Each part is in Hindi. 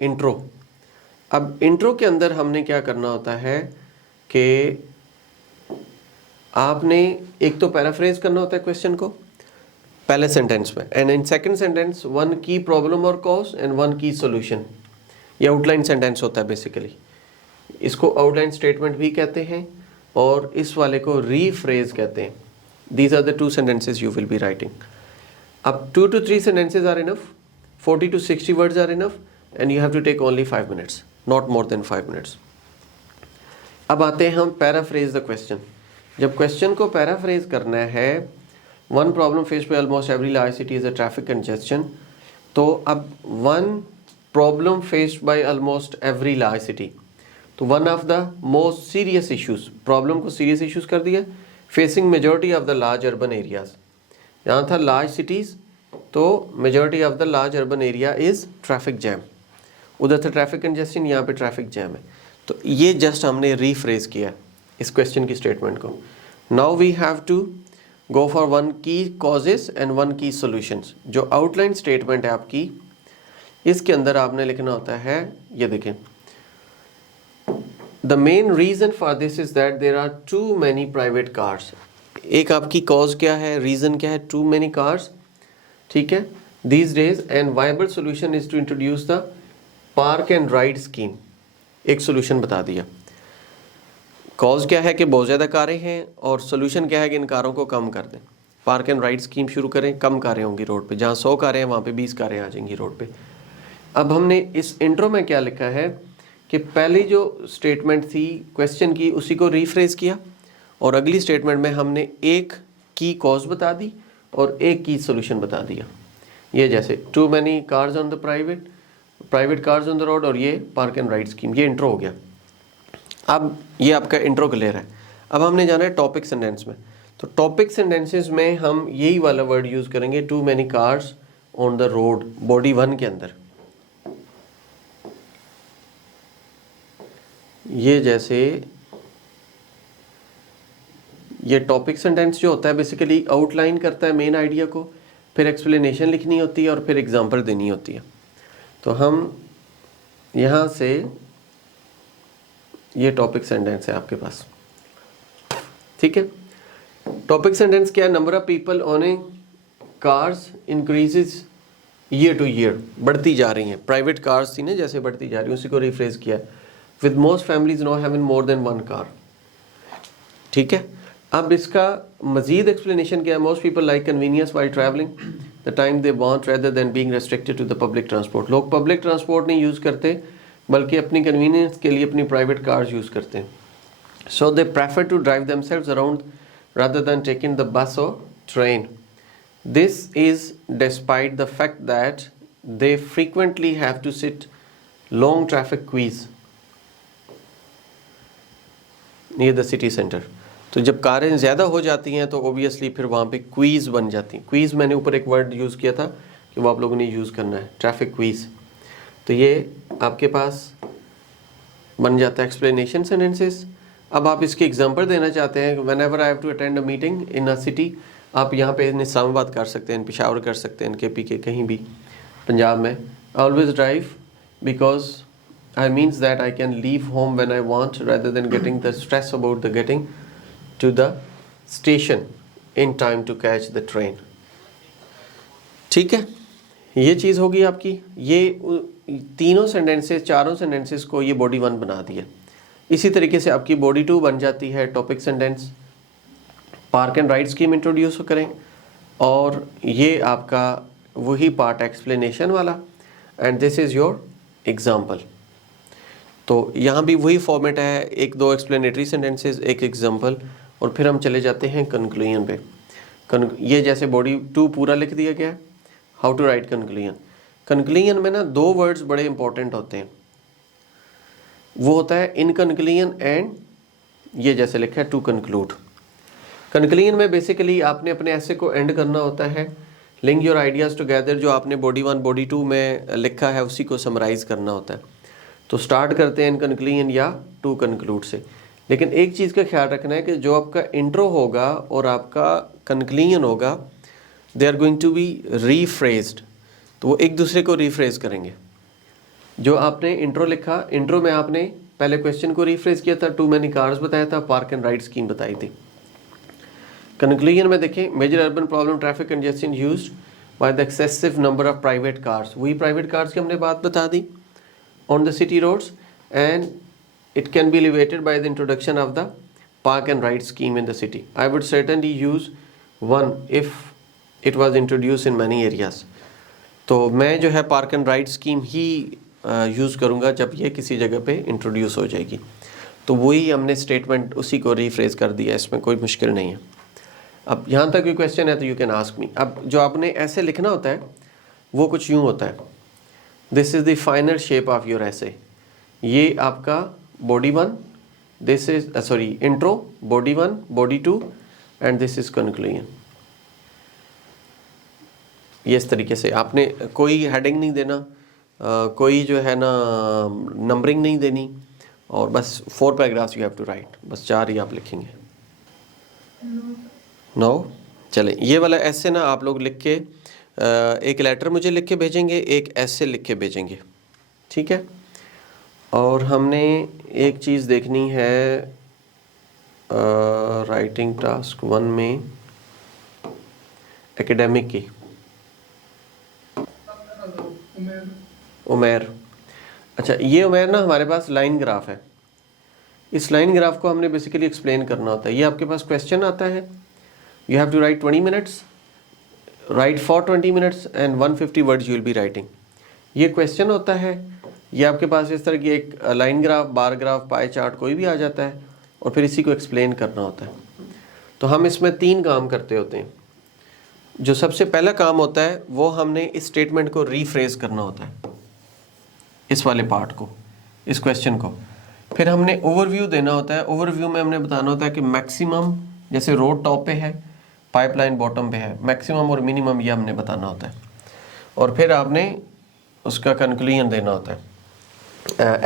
इंट्रो। अब इंट्रो के अंदर हमने क्या करना होता है कि आपने एक तो पैराफ्रेज करना होता है क्वेश्चन को पहले सेंटेंस में, and in second sentence one की प्रॉब्लम और कॉज एंड वन की सॉल्यूशन। ये आउटलाइन सेंटेंस होता है बेसिकली, इसको आउटलाइन स्टेटमेंट भी कहते हैं और इस वाले को रीफ्रेज कहते हैं। These are the two sentences you will be writing. अब 2 to 3 sentences are enough, 40 to 60 words are enough, and you have to take only 5 minutes, not more than 5 minutes. अब आते हैं हम पैराफ्रेज द क्वेश्चन। जब क्वेश्चन को पैराफ्रेज करना है, one problem face by almost every large city is a traffic congestion. तो अब one problem faced by almost every large city, तो one of the most serious issues, problem को सीरियस इश्यूज कर दिया, facing majority of the large urban areas. यहाँ था लार्ज सिटीज़, तो majority of the large urban area is traffic jam. उधर था ट्रैफिक कंजेस्शन, यहाँ पे ट्रैफिक जैम है। तो ये जस्ट हमने रीफ्रेज किया इस क्वेश्चन की स्टेटमेंट को। Now we have to go for one की कॉजेस एंड वन की सॉल्यूशंस। जो आउटलाइन स्टेटमेंट है आपकी, इसके अंदर आपने लिखना होता है, ये देखें, the main reason for this is that there are too many private cars. एक आपकी कॉज क्या है, रीज़न क्या है, टू मैनी कार्स, ठीक है, these days, and viable solution is to introduce the park and ride scheme. एक सोल्यूशन बता दिया। कॉज क्या है कि बहुत ज़्यादा कारें हैं, और सोल्यूशन क्या है कि इन कारों को कम कर दें। पार्क एंड राइड स्कीम शुरू करें, कम कारें होंगी रोड पे, जहाँ 100 कारें हैं वहाँ पे 20 कारें आ जाएंगी रोड पे। अब हमने इस इंट्रो में क्या लिखा है कि पहली जो स्टेटमेंट थी क्वेश्चन की, उसी को रीफ्रेज किया, और अगली स्टेटमेंट में हमने एक की कॉज बता दी और एक की सोल्यूशन बता दिया। ये जैसे too many cars on the private cars on the road, और ये पार्क एंड राइड स्कीम। ये इंट्रो हो गया। अब ये आपका इंट्रो क्लियर है। अब हमने जाना है टॉपिक सेंटेंस में। तो टॉपिक सेंटेंसेस में हम यही वाला वर्ड यूज़ करेंगे, too many cars on the road, body 1 के अंदर। ये जैसे ये टॉपिक सेंटेंस जो होता है बेसिकली आउटलाइन करता है मेन आइडिया को, फिर एक्सप्लेनेशन लिखनी होती है और फिर एग्जांपल देनी होती है। तो हम यहाँ से, ये टॉपिक सेंटेंस है आपके पास, ठीक है। टॉपिक सेंटेंस क्या है, number of people on A cars increases year two year, बढ़ती जा रही हैं। प्राइवेट कार्स थी ना जैसे बढ़ती जा रही है, उसी को रिफ्रेज किया, with most families no having more than 1 car, ठीक है। अब इसका मजीद एक्सप्लेनेशन क्या है, most people like convenience while travelling the time they want rather than being restricted to the public transport. लोग पब्लिक ट्रांसपोर्ट नहीं यूज़ करते बल्कि अपनी कन्वीनियंस के लिए अपनी प्राइवेट कार्स यूज़ करते हैं। So they prefer to drive themselves around rather than taking the bus or train. This is despite the fact that they frequently have to sit long traffic queues near the city center. तो जब कारें ज़्यादा हो जाती हैं तो ओबियसली फिर वहाँ पे क्वीज़ बन जाती हैं। क्वीज़ मैंने ऊपर एक वर्ड यूज़ किया था कि वो आप लोगों ने यूज़ करना है, ट्रैफिक क्वीज़। तो ये आपके पास बन जाता है एक्सप्लेनेशन सेंटेंसेस। अब आप इसके एग्जांपल देना चाहते हैं, whenever I have to attend a meeting in a city, आप यहाँ पे इस्लामाबाद कर सकते हैं, पेशावर कर सकते हैं, KP के कहीं भी पंजाब में। Always drive because I means that I can leave home when I want rather than getting the stress about the getting to the station in time to catch the train। ठीक है, ये चीज़ होगी आपकी। ये तीनों सेंटेंसेस, चारों सेंटेंसेस को ये बॉडी 1 बना दिया। इसी तरीके से आपकी बॉडी 2 बन जाती है, topic sentence, park and ride scheme introduce करें, और ये आपका वही पार्ट एक्सप्लेनेशन वाला, and this is your example. तो यहाँ भी वही फॉर्मेट है, 1-2 एक्सप्लेनेटरी सेंटेंसेस, एक एग्जाम्पल, और फिर हम चले जाते हैं कंक्लूजन पे। ये जैसे बॉडी 2 पूरा लिख दिया गया है, how to write conclusion. Conclusion में ना 2 वर्ड्स बड़े इंपॉर्टेंट होते हैं, वो होता है इन कंक्लूजन एंड ये जैसे लिखा है टू कंक्लूड। कंक्लूजन में बेसिकली आपने अपने ऐसे को एंड करना होता है, लिंक योर आइडियाज़ टुगेदर, जो आपने बॉडी 1 बॉडी 2 में लिखा है उसी को समराइज़ करना होता है। तो स्टार्ट करते हैं इन कंक्लूजन या टू कंक्लूड से। लेकिन एक चीज़ का ख्याल रखना है कि जो आपका इंट्रो होगा और आपका कंक्लूजन होगा, they are going to be rephrased, तो वो एक दूसरे को रीफ्रेज करेंगे। जो आपने इंट्रो लिखा, इंट्रो में आपने पहले क्वेश्चन को रिफ्रेश किया था, टू मैनी कार्स बताया था, पार्क एंड राइड स्कीम बताई थी। कंक्लूजन में देखें, major urban problem traffic congestion used by the excessive number of private cars, वही प्राइवेट कार्स की हमने बात बता दी on the city roads, and it can be alleviated by the introduction of the park and ride scheme in the city. I would certainly use one if it was introduced in many areas. तो मैं जो है park and ride scheme he use करूँगा जब ये किसी जगह पे इंट्रोड्यूस हो जाएगी। तो वही हमने स्टेटमेंट उसी को रीफ्रेज कर दिया, इसमें कोई मुश्किल नहीं है। अब यहाँ तक कोई क्वेश्चन है तो यू कैन आस्क मी। अब जो आपने ऐसे लिखना होता है वो कुछ यूँ होता है, this is the final shape of your ऐसे। ये आपका body 1, this is intro, body 1, body 2 and this is conclusion। ये इस तरीके से आपने कोई हेडिंग नहीं देना, कोई जो है ना नंबरिंग नहीं देनी, और बस 4 paragraphs you have to write, बस 4 ही आप लिखेंगे। नो चलें, ये वाला ऐसे ना आप लोग लिख के एक लेटर मुझे लिख के भेजेंगे, एक ऐसे लिख के भेजेंगे, ठीक है। और हमने एक चीज़ देखनी है राइटिंग टास्क 1 में एकेडमिक की, उमेर। अच्छा, ये उमेर ना हमारे पास लाइन ग्राफ है। इस लाइन ग्राफ को हमने बेसिकली एक्सप्लेन करना होता है। ये आपके पास क्वेश्चन आता है, you have to write 20 minutes, write for 20 minutes and 150 words you will be writing. ये क्वेश्चन होता है। ये आपके पास इस तरह की एक line graph, bar graph, pie chart कोई भी आ जाता है, और फिर इसी को एक्सप्लेन करना होता है। तो हम इसमें 3 काम करते होते हैं। जो सबसे पहला काम होता है वो हमने इस स्टेटमेंट को रीफ्रेज करना होता है, इस वाले पार्ट को, इस क्वेश्चन को। फिर हमने ओवरव्यू देना होता है। ओवरव्यू में हमने बताना होता है कि मैक्सिमम, जैसे रोड टॉप पे है, पाइपलाइन बॉटम पे है, मैक्सिमम और मिनिमम ये हमने बताना होता है। और फिर आपने उसका कंक्लूजन देना होता है,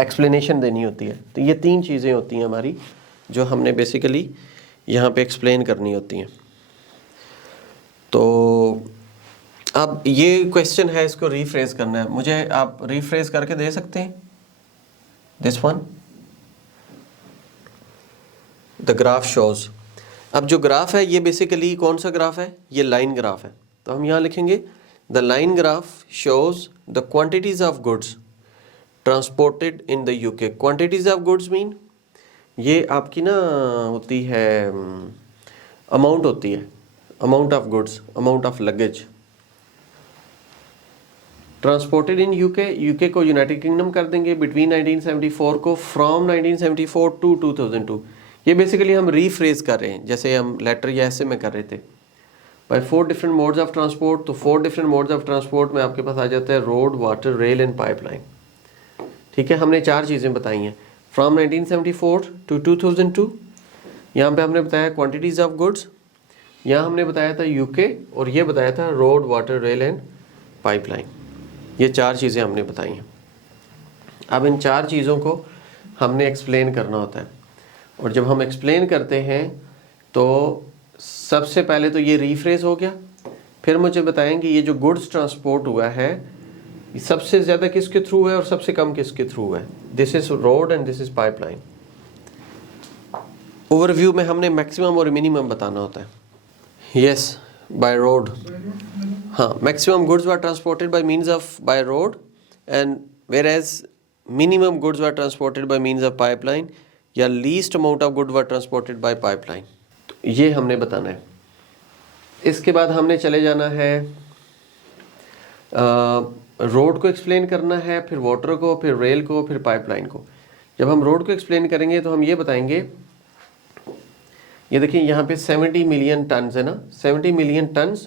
एक्सप्लेनेशन देनी होती है। तो ये 3 चीज़ें होती हैं हमारी जो हमने बेसिकली यहाँ पे एक्सप्लेन करनी होती हैं। तो अब ये क्वेश्चन है, इसको रीफ्रेज करना है मुझे, आप रीफ्रेज करके दे सकते हैं। This one, the graph shows. अब जो ग्राफ है ये बेसिकली कौन सा ग्राफ है, ये लाइन ग्राफ है। तो हम यहाँ लिखेंगे the line graph shows the quantities of goods transported in the UK. Quantities of goods mean ये आपकी ना होती है, अमाउंट होती है, amount of goods, amount of luggage. Transported in UK, UK को यूनाइटेड किंगडम कर देंगे बिटवीन 1974 को, फ्रॉम 1974 टू 2002। ये बेसिकली हम रीफ्रेज कर रहे हैं, जैसे हम लेटर या ऐसे में कर रहे थे। By 4 different modes of transport, तो 4 डिफरेंट मोड्स ऑफ ट्रांसपोर्ट में आपके पास आ जाता है road, water, rail and pipeline. ठीक है, हमने 4 चीज़ें बताई हैं। फ्रॉम 1974 टू 2002, यहाँ पे हमने बताया क्वांटिटीज़ ऑफ गुड्स, यहाँ हमने बताया था यूके, और ये बताया था road, water, rail and pipeline. ये 4 चीज़ें हमने बताई हैं। अब इन 4 चीज़ों को हमने एक्सप्लेन करना होता है, और जब हम एक्सप्लेन करते हैं तो सबसे पहले तो ये रीफ्रेज हो गया। फिर मुझे बताएंगे ये जो गुड्स ट्रांसपोर्ट हुआ है सबसे ज़्यादा किसके थ्रू है और सबसे कम किसके थ्रू है। This is road and this is pipeline. Overview में हमने मैक्सिमम और मिनिमम बताना होता है। Yes, by road. हाँ, maximum goods were transported by means of by road, and where as minimum goods were transported by means of pipeline, या least amount of good were transported by pipeline. ये हमने बताना है। इसके बाद हमने चले जाना है, रोड को एक्सप्लेन करना है, फिर वाटर को, फिर रेल को, फिर पाइपलाइन को। जब हम रोड को एक्सप्लेन करेंगे तो हम ये बताएंगे, ये देखिए यहाँ पे 70 मिलियन टन्स है ना, 70 million tons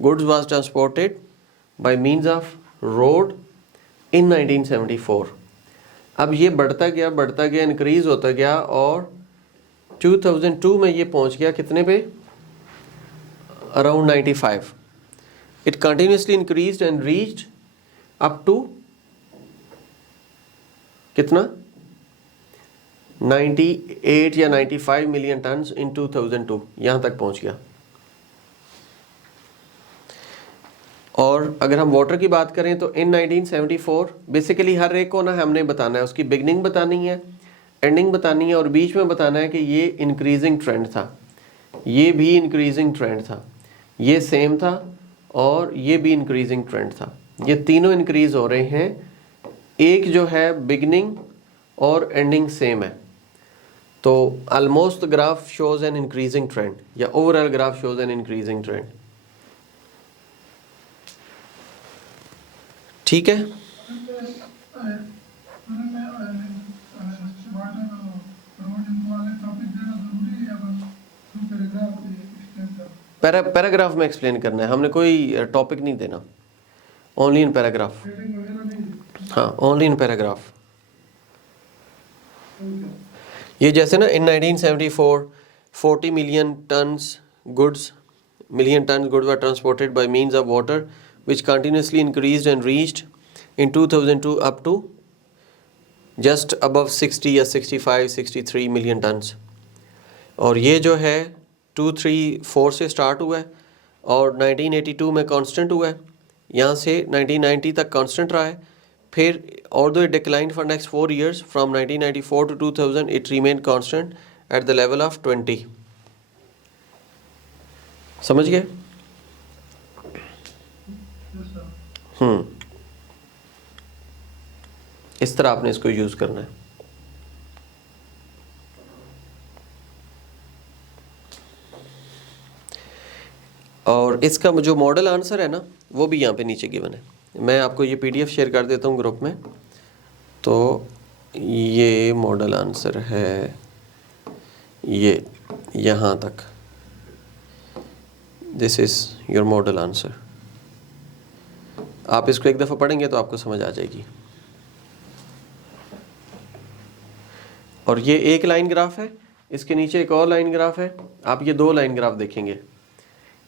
goods was transported by means of road in 1974। अब ये बढ़ता गया, इंक्रीज होता गया, और 2002 में ये पहुंच गया कितने पे, around 95। It continuously increased and reached up to कितना, 98 या 95 मिलियन टन्स इन 2002, यहाँ तक पहुंच गया। और अगर हम वाटर की बात करें तो इन 1974 बेसिकली हर एक को ना हमने बताना है, उसकी बिगनिंग बतानी है, एंडिंग बतानी है और बीच में बताना है कि ये इंक्रीजिंग ट्रेंड था, ये भी इंक्रीजिंग ट्रेंड था, ये सेम था और ये भी इंक्रीजिंग ट्रेंड था। ये तीनों इंक्रीज हो रहे हैं, एक जो है बिगनिंग और एंडिंग सेम है। तो almost graph shows an increasing trend या overall graph shows an increasing trend. ठीक है, पैराग्राफ में एक्सप्लेन करना है, हमने कोई टॉपिक नहीं देना, ओनली इन पैराग्राफ। हाँ, ओनली इन पैराग्राफ। ये जैसे ना इन 1974 40 million tons goods were transported by means of water which continuously increased and reached in 2002 up to just above 60 या 65-63 मिलियन टन्स। और ये जो है 234 से स्टार्ट हुआ है और 1982 में कांस्टेंट हुआ है, यहाँ से 1990 तक कांस्टेंट रहा है, फिर although it declined for next 4 years from 1994 to 2000 it remained constant at the level of 20। समझ गए? इस तरह आपने इसको यूज करना है। और इसका जो मॉडल आंसर है ना वो भी यहाँ पे नीचे गिवन है, मैं आपको ये पीडीएफ शेयर कर देता हूँ ग्रुप में। तो ये मॉडल आंसर है, ये यहाँ तक, this is your model answer. आप इसको एक दफ़ा पढ़ेंगे तो आपको समझ आ जाएगी। और ये एक लाइन ग्राफ है, इसके नीचे एक और लाइन ग्राफ है, आप ये 2 लाइन ग्राफ देखेंगे।